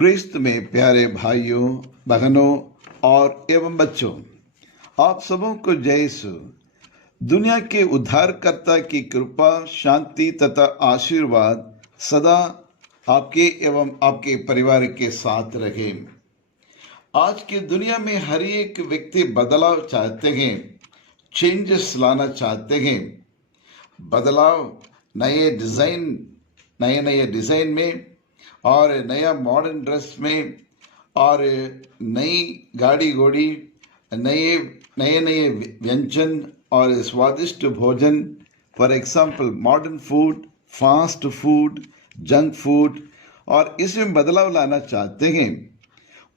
क्रिस्त में प्यारे भाइयों, बहनों और एवं बच्चों, आप सबों को जय यीशु। दुनिया के उद्धारकर्ता की कृपा, शांति तथा आशीर्वाद सदा आपके एवं आपके परिवार के साथ रहे। आज की दुनिया में हर एक व्यक्ति बदलाव चाहते हैं, चेंजेस लाना चाहते हैं। बदलाव नए नए डिज़ाइन में और नया मॉडर्न ड्रेस में और नई गाड़ी घोड़ी, नए नए नए व्यंजन और स्वादिष्ट भोजन। For example modern food, fast food, junk food, और इसमें बदलाव लाना चाहते हैं।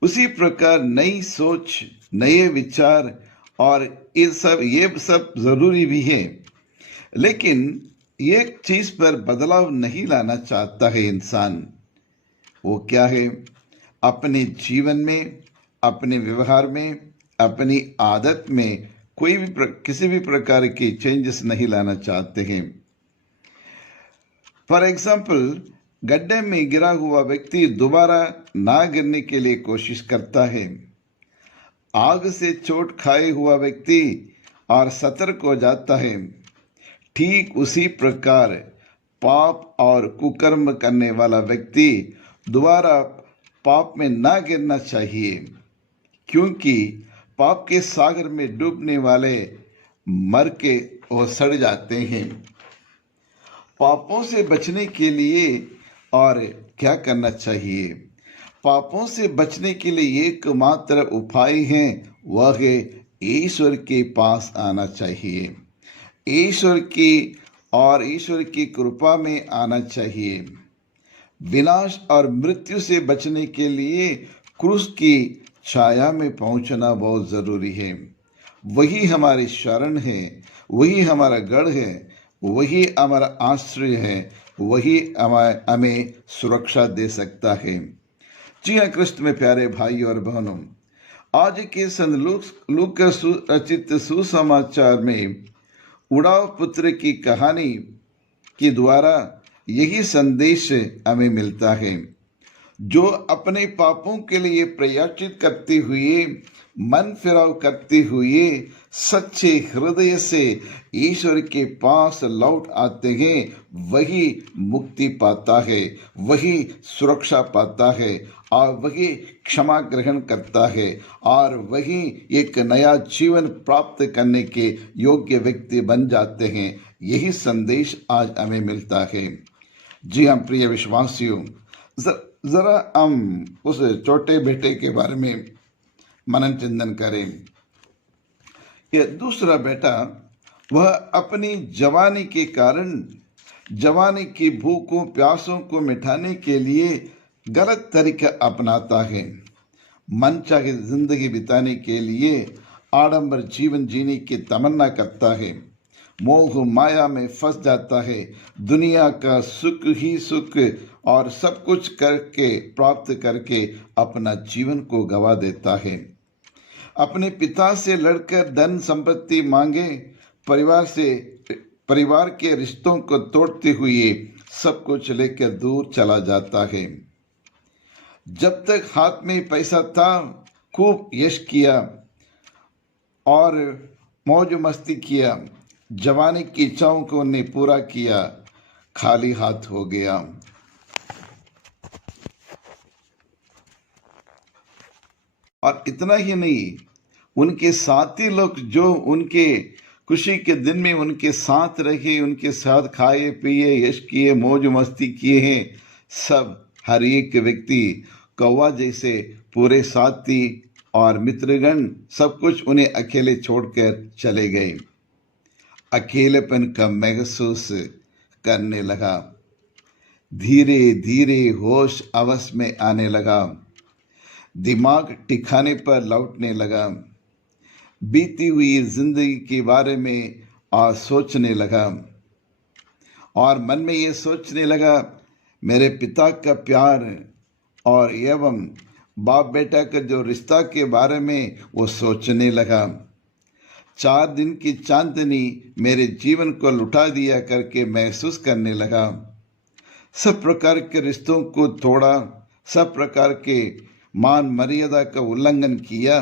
उसी प्रकार नई सोच, नए विचार और ये सब ज़रूरी भी है, लेकिन एक चीज़ पर बदलाव नहीं लाना चाहता है इंसान। वो क्या है? अपने जीवन में, अपने व्यवहार में, अपनी आदत में किसी भी प्रकार के चेंजेस नहीं लाना चाहते हैं। फॉर एग्जाम्पल, गड्ढे में गिरा हुआ व्यक्ति दोबारा ना गिरने के लिए कोशिश करता है। आग से चोट खाए हुआ व्यक्ति और सतर्क हो जाता है। ठीक उसी प्रकार पाप और कुकर्म करने वाला व्यक्ति दोबारा पाप में ना गिरना चाहिए, क्योंकि पाप के सागर में डूबने वाले मर के और सड़ जाते हैं। पापों से बचने के लिए और क्या करना चाहिए? पापों से बचने के लिए एकमात्र उपाय है, वह है ईश्वर के पास आना चाहिए। ईश्वर की कृपा में आना चाहिए। विनाश और मृत्यु से बचने के लिए क्रूस की छाया में पहुंचना बहुत जरूरी है। वही हमारी शरण है, वही हमारा गढ़ है, वही हमारा आश्रय है, वही हमें सुरक्षा दे सकता है। जी हाँ, क्रिस्त में प्यारे भाई और बहनों, आज के संत लूक रचित सुसमाचार में उड़ाव पुत्र की कहानी के द्वारा यही संदेश हमें मिलता है। जो अपने पापों के लिए प्रायश्चित करते हुए, मन फिराव करते हुए सच्चे हृदय से ईश्वर के पास लौट आते हैं, वही मुक्ति पाता है, वही सुरक्षा पाता है और वही क्षमा ग्रहण करता है और वही एक नया जीवन प्राप्त करने के योग्य व्यक्ति बन जाते हैं। यही संदेश आज हमें मिलता है। जी हाँ प्रिय विश्वासियों, जरा हम उस छोटे बेटे के बारे में मनन चिंतन करें। यह दूसरा बेटा, वह अपनी जवानी के कारण जवानी की भूखों प्यासों को मिटाने के लिए गलत तरीका अपनाता है। मनचाही जिंदगी बिताने के लिए आडंबर जीवन जीने की तमन्ना करता है। मोह माया में फंस जाता है। दुनिया का सुख ही सुख और सब कुछ करके प्राप्त करके अपना जीवन को गवा देता है। अपने पिता से लड़कर धन संपत्ति मांगे, परिवार के रिश्तों को तोड़ते हुए सब कुछ लेकर दूर चला जाता है। जब तक हाथ में पैसा था, खूब यश किया और मौज मस्ती किया, जवानी की इच्छाओं को ने पूरा किया, खाली हाथ हो गया। और इतना ही नहीं, उनके साथी लोग जो उनके खुशी के दिन में उनके साथ रहे, उनके साथ खाए पिए, यश किए, मौज मस्ती किए हैं, सब हर एक व्यक्ति कौवा जैसे पूरे साथी और मित्रगण सब कुछ उन्हें अकेले छोड़कर चले गए। अकेलेपन का महसूस करने लगा। धीरे धीरे होश अवश में आने लगा। दिमाग ठिकाने पर लौटने लगा। बीती हुई जिंदगी के बारे में सोचने लगा और मन में ये सोचने लगा, मेरे पिता का प्यार और एवं बाप बेटा का जो रिश्ता के बारे में वो सोचने लगा। 4 दिन की चांदनी मेरे जीवन को लुटा दिया करके महसूस करने लगा। सब प्रकार के रिश्तों को तोड़ा, सब प्रकार के मान मर्यादा का उल्लंघन किया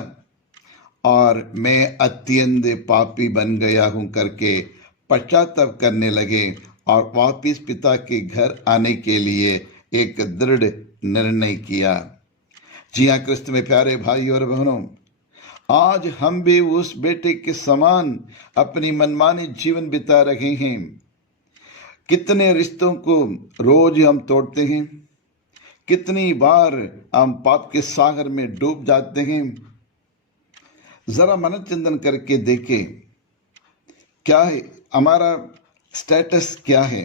और मैं अत्यंत पापी बन गया हूं करके पश्चाताप करने लगे और वापिस पिता के घर आने के लिए एक दृढ़ निर्णय किया। जी हाँ क्रिस्त में प्यारे भाई और बहनों, आज हम भी उस बेटे के समान अपनी मनमानी जीवन बिता रहे हैं। कितने रिश्तों को रोज हम तोड़ते हैं, कितनी बार हम पाप के सागर में डूब जाते हैं। जरा मनोचिंतन करके देखें, क्या है हमारा स्टेटस, क्या है,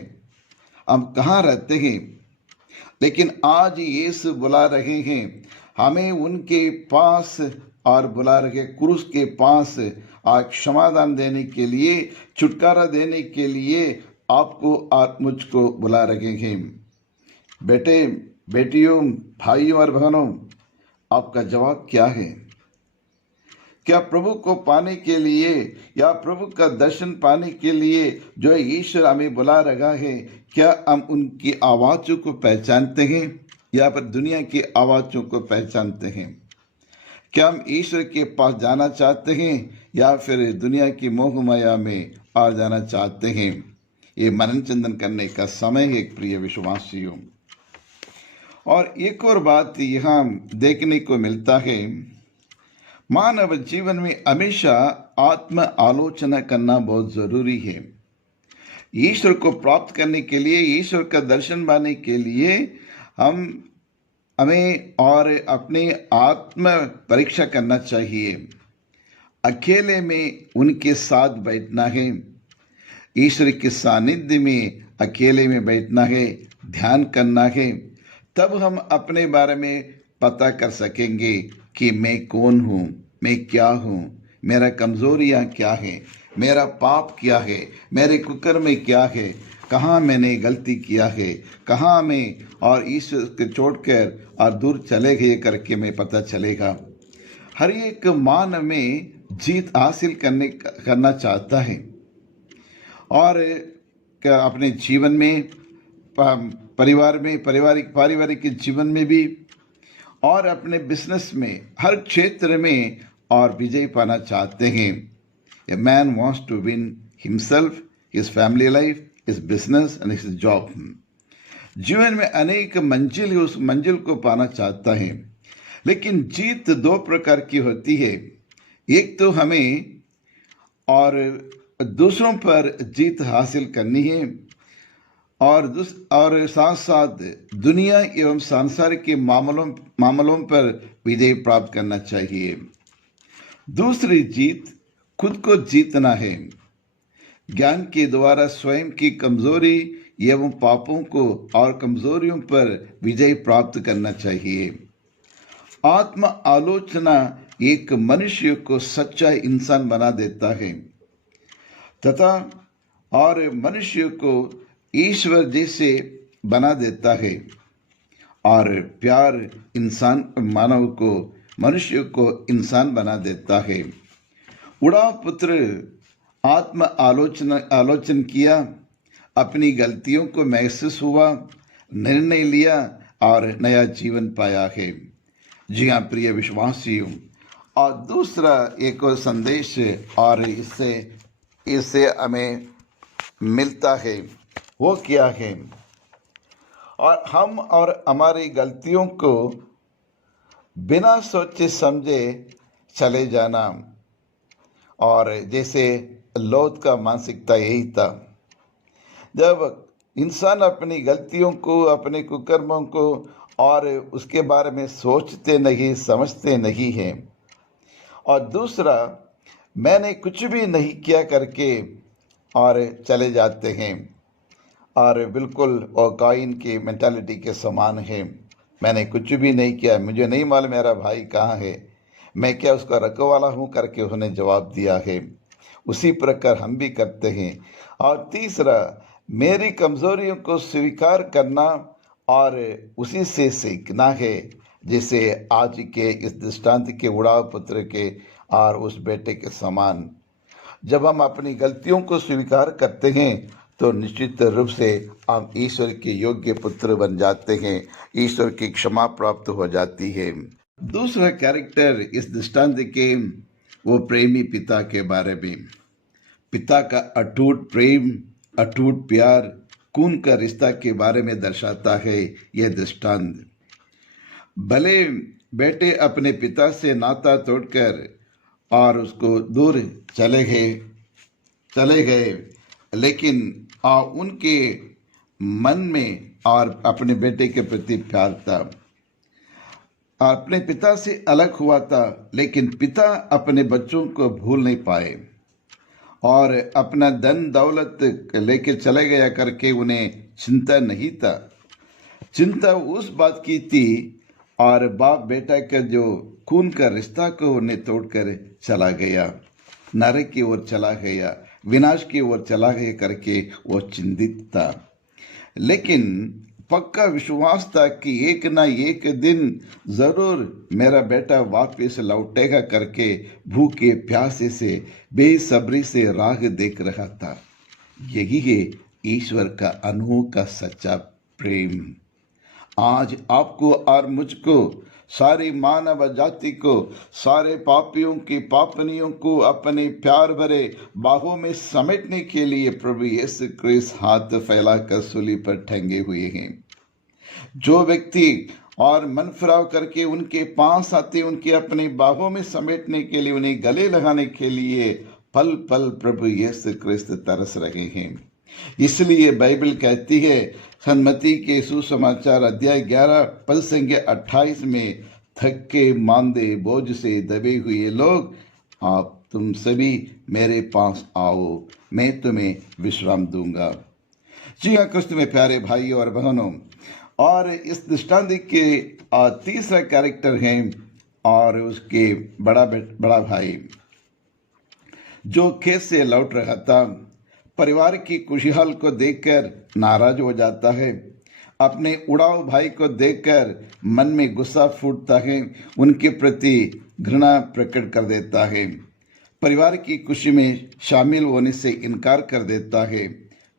हम कहाँ रहते हैं। लेकिन आज यीशु बुला रहे हैं हमें उनके पास और बुला रहे क्रूस के पास आज क्षमादान देने के लिए, छुटकारा देने के लिए आपको और मुझको बुला रहे हैं। बेटे बेटियों, भाइयों और बहनों, आपका जवाब क्या है? क्या प्रभु को पाने के लिए या प्रभु का दर्शन पाने के लिए जो ईश्वर हमें बुला रहा है, क्या हम उनकी आवाज़ों को पहचानते हैं या फिर दुनिया की आवाज़ों को पहचानते हैं? क्या हम ईश्वर के पास जाना चाहते हैं या फिर दुनिया की मोह माया में आ जाना चाहते हैं? ये मनन चिंतन करने का समय है प्रिय विश्वासियों। और एक और बात यहाँ देखने को मिलता है, मानव जीवन में हमेशा आत्म आलोचना करना बहुत जरूरी है। ईश्वर को प्राप्त करने के लिए, ईश्वर का दर्शन पाने के लिए हमें और अपने आत्म परीक्षा करना चाहिए। अकेले में उनके साथ बैठना है, ईश्वर के सानिध्य में अकेले में बैठना है, ध्यान करना है। तब हम अपने बारे में पता कर सकेंगे कि मैं कौन हूँ, मैं क्या हूँ, मेरा कमजोरियाँ क्या है, मेरा पाप क्या है, मेरे कुकर में क्या है, कहाँ मैंने गलती किया है, कहाँ मैं और ईश्वर को छोड़कर और दूर चले गए करके मैं पता चलेगा। हर एक मानव में जीत हासिल करना चाहता है और अपने जीवन में, परिवार में, पारिवारिक जीवन में भी और अपने बिजनेस में, हर क्षेत्र में और विजय पाना चाहते हैं। A man wants to win himself, his family life, his business and his job. जीवन में अनेक मंजिल है, उस मंजिल को पाना चाहता है। लेकिन जीत दो प्रकार की होती है, एक तो हमें और दूसरों पर जीत हासिल करनी है और साथ साथ दुनिया एवं सांसारिक के मामलों पर विजय प्राप्त करना चाहिए। दूसरी जीत खुद को जीतना है, ज्ञान के द्वारा स्वयं की कमजोरी एवं पापों को और कमजोरियों पर विजय प्राप्त करना चाहिए। आत्म आलोचना एक मनुष्य को सच्चा इंसान बना देता है तथा और मनुष्य को ईश्वर जैसे बना देता है और प्यार इंसान मानव को, मनुष्य को इंसान बना देता है। उड़ाव पुत्र आत्म आलोचन किया, अपनी गलतियों को महसूस हुआ, निर्णय लिया और नया जीवन पाया है। जी हाँ प्रिय विश्वासियों, और दूसरा एक और संदेश और इससे हमें मिलता है, वो क्या है? और हम और हमारी गलतियों को बिना सोचे समझे चले जाना, और जैसे लौत का मानसिकता यही था। जब इंसान अपनी गलतियों को, अपने कुकर्मों को और उसके बारे में सोचते नहीं, समझते नहीं हैं, और दूसरा मैंने कुछ भी नहीं किया करके और चले जाते हैं, और बिल्कुल वो काइन की मेंटालिटी के समान है। मैंने कुछ भी नहीं किया, मुझे नहीं मालूम मेरा भाई कहाँ है, मैं क्या उसका रखवाला हूँ करके उन्होंने जवाब दिया है। उसी प्रकार हम भी करते हैं। और तीसरा, मेरी कमजोरियों को स्वीकार करना और उसी से सीखना है, जैसे आज के इस दृष्टांत के उड़ाव पुत्र के और उस बेटे के समान। जब हम अपनी गलतियों को स्वीकार करते हैं तो निश्चित रूप से आप ईश्वर के योग्य पुत्र बन जाते हैं, ईश्वर की क्षमा प्राप्त हो जाती है। दूसरा कैरेक्टर इस दृष्टांत के वो प्रेमी पिता के बारे में, पिता का अटूट प्रेम, अटूट प्यार, खून का रिश्ता के बारे में दर्शाता है यह दृष्टांत। भले बेटे अपने पिता से नाता तोड़कर और उसको दूर चले गए, लेकिन उनके मन में और अपने बेटे के प्रति प्यार था। अपने पिता से अलग हुआ था, लेकिन पिता अपने बच्चों को भूल नहीं पाए और अपना धन दौलत लेके चले गया करके उन्हें चिंता नहीं था। चिंता उस बात की थी और बाप बेटा का जो खून का रिश्ता को उन्हें तोड़कर चला गया, नरक की ओर चला गया, विनाश की ओर चला गया करके वो चिंतित था। लेकिन पक्का विश्वास था कि एक ना एक दिन जरूर मेरा बेटा वापस लौटेगा करके भूखे प्यासे से बेसब्री से राह देख रहा था। यही है ईश्वर का अनोखा सच्चा प्रेम। आज आपको और मुझको, सारी मानव जाति को, सारे पापियों की पापनियों को अपने प्यार भरे बाहों में समेटने के लिए प्रभु यीशु क्रिस्त हाथ फैलाकर सूली पर टंगे हुए हैं। जो व्यक्ति और मन फिराव करके उनके पास आते, उनके अपने बाहों में समेटने के लिए, उन्हें गले लगाने के लिए पल पल प्रभु यीशु क्रिस्त तरस रहे हैं। इसलिए बाइबल कहती है सन्मति के सुसमाचार अध्याय 11 पद संख्या 28 में, थके मांदे बोझ से दबे हुए लोग, आप तुम सभी मेरे पास आओ, मैं तुम्हें विश्राम दूंगा। जी हाँ क्रिस्त में प्यारे भाई और बहनों, और इस दृष्टांत के तीसरा कैरेक्टर है और उसके बड़ा भाई जो खेत से लौट रहा था, परिवार की खुशहाल को देखकर नाराज हो जाता है, अपने उड़ाव भाई को देखकर मन में गुस्सा फूटता है, उनके प्रति घृणा प्रकट कर देता है, परिवार की खुशी में शामिल होने से इनकार कर देता है।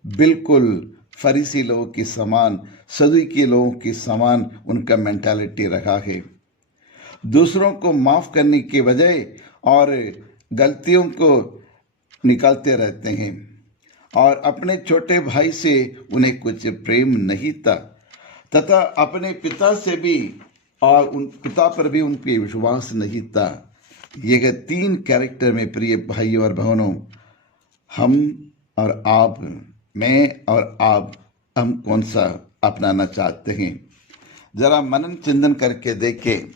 बिल्कुल फरीसी लोगों की समान, सदुकी लोगों की समान उनका मेंटालिटी रहा है। दूसरों को माफ करने के बजाय और गलतियों को निकालते रहते हैं और अपने छोटे भाई से उन्हें कुछ प्रेम नहीं था तथा अपने पिता से भी और उन पिता पर भी उनके विश्वास नहीं था। ये 3 कैरेक्टर में प्रिय भाइयों और बहनों, हम और आप, मैं और आप, हम कौन सा अपनाना चाहते हैं? जरा मनन चिंतन करके देखें।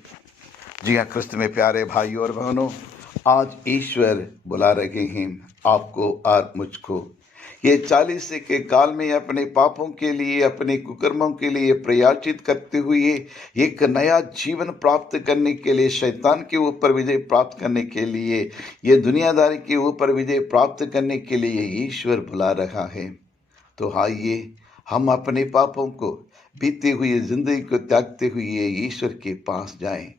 जी हाँ क्रिस्त में प्यारे भाइयों और बहनों, आज ईश्वर बुला रहे हैं आपको और मुझको। ये 40 के काल में अपने पापों के लिए, अपने कुकर्मों के लिए प्रयाचित करते हुए एक नया जीवन प्राप्त करने के लिए, शैतान के ऊपर विजय प्राप्त करने के लिए, ये दुनियादारी के ऊपर विजय प्राप्त करने के लिए ईश्वर बुला रहा है। तो आइए हम अपने पापों को, बीते हुए जिंदगी को त्यागते हुए ईश्वर के पास जाएं,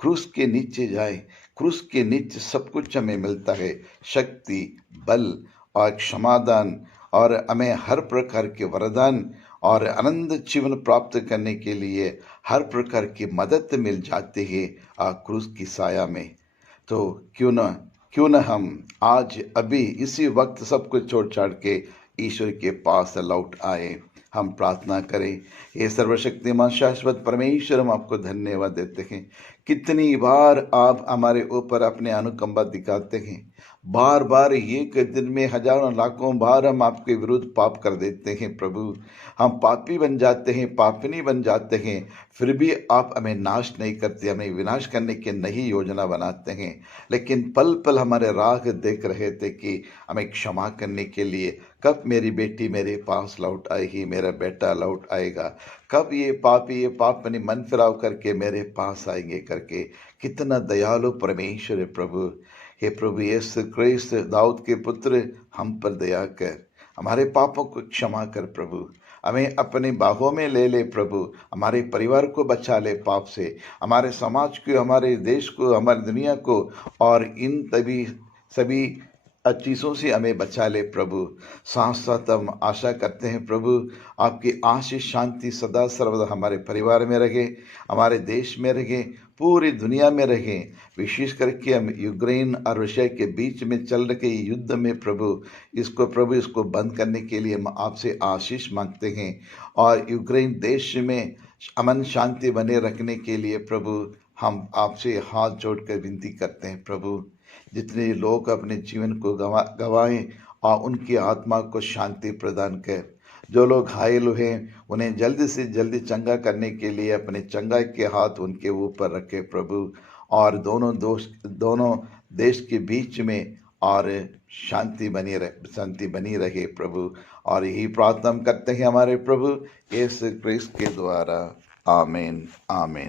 क्रूस के नीचे जाएं। क्रूस के नीचे सब कुछ हमें मिलता है, शक्ति, बल और क्षमादान, और हमें हर प्रकार के वरदान और आनंद जीवन प्राप्त करने के लिए हर प्रकार की मदद मिल जाती है क्रूस की साया में। तो क्यों न हम आज अभी इसी वक्त सब कुछ छोड़ छाड़ के ईश्वर के पास लौट आए। हम प्रार्थना करें। ये सर्वशक्तिमान शाश्वत परमेश्वर, हम आपको धन्यवाद देते हैं। कितनी बार आप हमारे ऊपर अपने अनुकंपा दिखाते हैं। बार बार एक दिन में हजारों लाखों बार हम आपके विरुद्ध पाप कर देते हैं प्रभु। हम पापी बन जाते हैं, पापिनी बन जाते हैं, फिर भी आप हमें नाश नहीं करते, हमें विनाश करने की नई योजना बनाते हैं। लेकिन पल पल हमारे राह देख रहे थे कि हमें क्षमा करने के लिए, कब मेरी बेटी मेरे पास लौट आएगी, मेरा बेटा लौट आएगा, कब ये पापनी मन फिराव करके मेरे पास आएंगे करके। कितना दयालु परमेश्वर है प्रभु। हे प्रभु यीशु क्रिस्त, दाऊद के पुत्र, हम पर दया कर, हमारे पापों को क्षमा कर प्रभु। हमें अपने बाहों में ले ले प्रभु, हमारे परिवार को बचा ले पाप से, हमारे समाज को, हमारे देश को, हमारी दुनिया को और इन सभी चीज़ों से हमें बचा ले प्रभु। साथ साथ हम आशा करते हैं प्रभु, आपकी आशीष शांति सदा सर्वदा हमारे परिवार में रहे, हमारे देश में रहे, पूरी दुनिया में रहे। विशेष करके हम यूक्रेन और रशिया के बीच में चल रहे युद्ध में प्रभु इसको बंद करने के लिए हम आपसे आशीष मांगते हैं। और यूक्रेन देश में अमन शांति बने रखने के लिए प्रभु हम आपसे हाथ जोड़कर विनती करते हैं प्रभु। जितने लोग अपने जीवन को गवाएं और उनकी आत्मा को शांति प्रदान कर। जो लोग घायल हुए उन्हें जल्दी से जल्दी चंगा करने के लिए अपने चंगा के हाथ उनके ऊपर रखे प्रभु। और दोनों देश के बीच में और शांति बनी रहे प्रभु। और यही प्रार्थना हम करते हैं हमारे प्रभु यीशु क्रिस्त के द्वारा। आमीन आमीन।